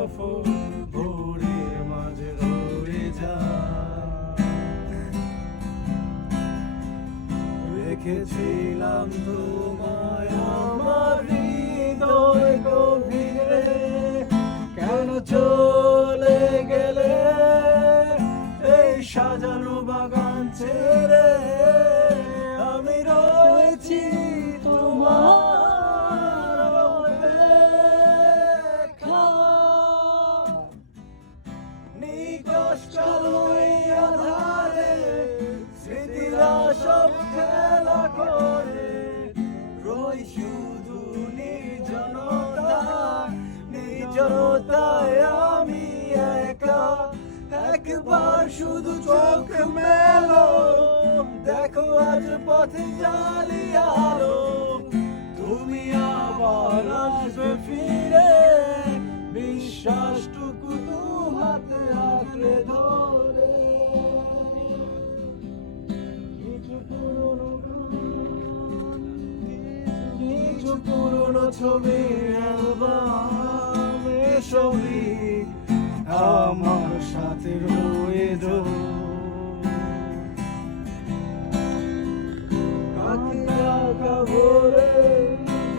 সফর ভোরের মাঝে রয়ে যায়। রেখেছিলাম তোমায় আমার হৃদয় গভীরে, কেন চলে গেলে এই সাজানো বাগান ছেড়ে? আমি রয়েছি তোমার অপেক্ষায়। নিকষ কালো এই আঁধারে স্মৃতিরা সব খেলা করে, রই শুধু নির্জনতায়, নির্জনতায় আমি একা। একবার শুধু চোখ মেলো, দেখো আজ পথে জালি আলো, তুমি আবার আসবে ফিরে, বিশ্বাসটুকু দু হাতে আঁকড়ে ধরে। কিছু পুরনো ছবি অ্যালবামে ছবি আমার সাথে রয়ে যাও। আঁকা ভোরে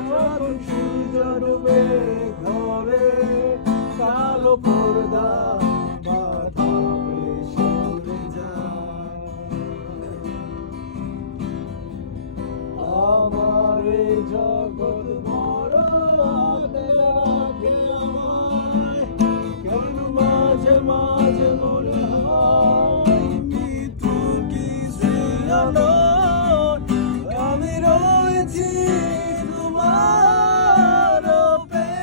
যখন সূর্য ডুবে ঘরে, কালো পর্দা বাঁধা সরে যায়। আমার এই জগৎ বড় আঁকড়ে রাখে আমায়, কেন মাঝে মাঝে মনে হয় মৃত্যু কি শ্রেয়ানয়। আমি রয়েছি তোমার অপেক্ষায়।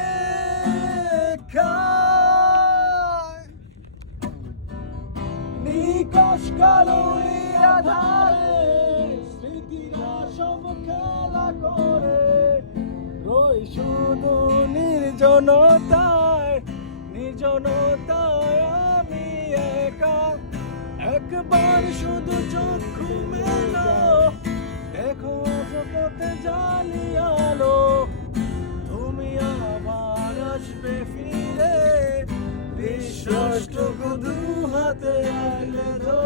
নিকষ কালো এই আঁধারে স্মৃতিরা সব খেলা করে, রই শুধু নির্জনতায়, নির্জনতায় আমি একা। একবার শুধু চক্ষু মেলো, দেখো আজ পথে জালি আলো, তুমি আবার আসবে ফিরে, বিশ্বাসটুকু দু হাতে আঁকড়ে ধরে।